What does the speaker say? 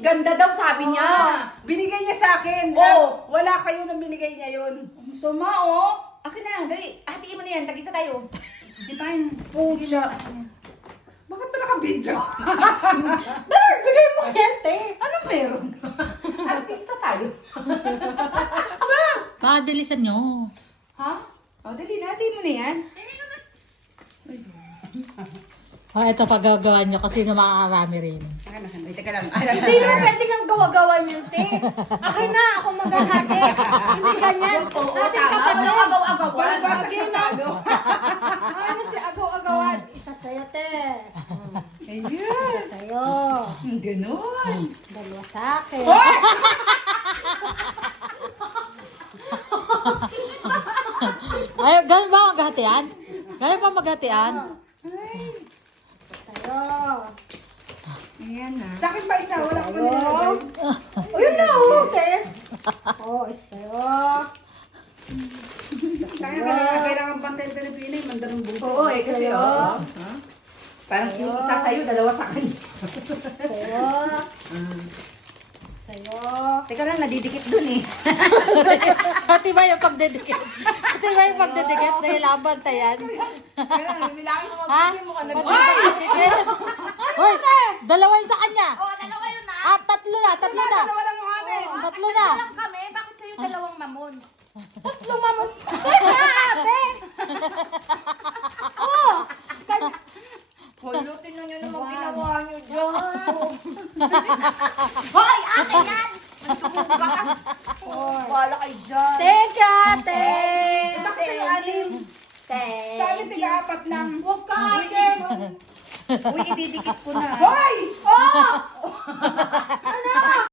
Miss Ganda daw, sabi niya. Binigay niya sa akin. Oo. Wala kayo nang binigay niya yun. Suma, oh. Akin na, dali. Hatiin mo na yan. Tag-isa tayo. Divine. Pucha. Bakit ba naka-video? Bar, bigay mo yan, te. Ano meron? Artista tayo. Bakit bilisan nyo? Ha? O, dali, hatiin mo na yan. Ito paggagawa nyo kasi na makakarami rin. Teka lang. Hindi na pwede kang gawa-gawa yun, te. Akin na, ako maghahati. Hindi ganyan. Oo, Natin tama. kapatid. Walang agaw-agawan. Basta sa talo. Ano si agaw-agawan? Isa sa'yo, te. Isa sa'yo. Ganun. Dalawa sa akin. Ay, ganun ba ang maghatian? Ganun ba maghatian? Isa sa'yo. Ayan na. Sa akin ba isa? Wala ko pa nilagay. O, yun na, oh, te. Oo, isa sa'yo. Kailangan bantayan Pilipino yung mandarang buto. Oo, eh, kasi parang yung isa sa'yo, dalawa sa kanya. Sa'yo. Sa'yo. Teka lang, nadidikit dun eh. Hati ba yung pagdedikit? Hati ba yung pagdedikit dahil ang bantayan? Kaya lang, bilangin mo Ha? mo ka Pati ba didikit? Hoy, dalawa yung sa kanya. Oo, dalawa yun na. Tatlo na, tatlo na. Dalawa lang yung amin. Tatlo na. Lang kami, bakit sa'yo dalawang mamon? Lumamos. Sa'yo, ate. Hulutin nyo naman ginawa nyo dyan. Hoy, ate yan! Bakas. Wala kayo dyan. Teka, te. Bakit sa'yo anim? Sa amin tiga-apat lang. Huwag ka, ate. Uy, ididikit ko na. Hoy! Oh!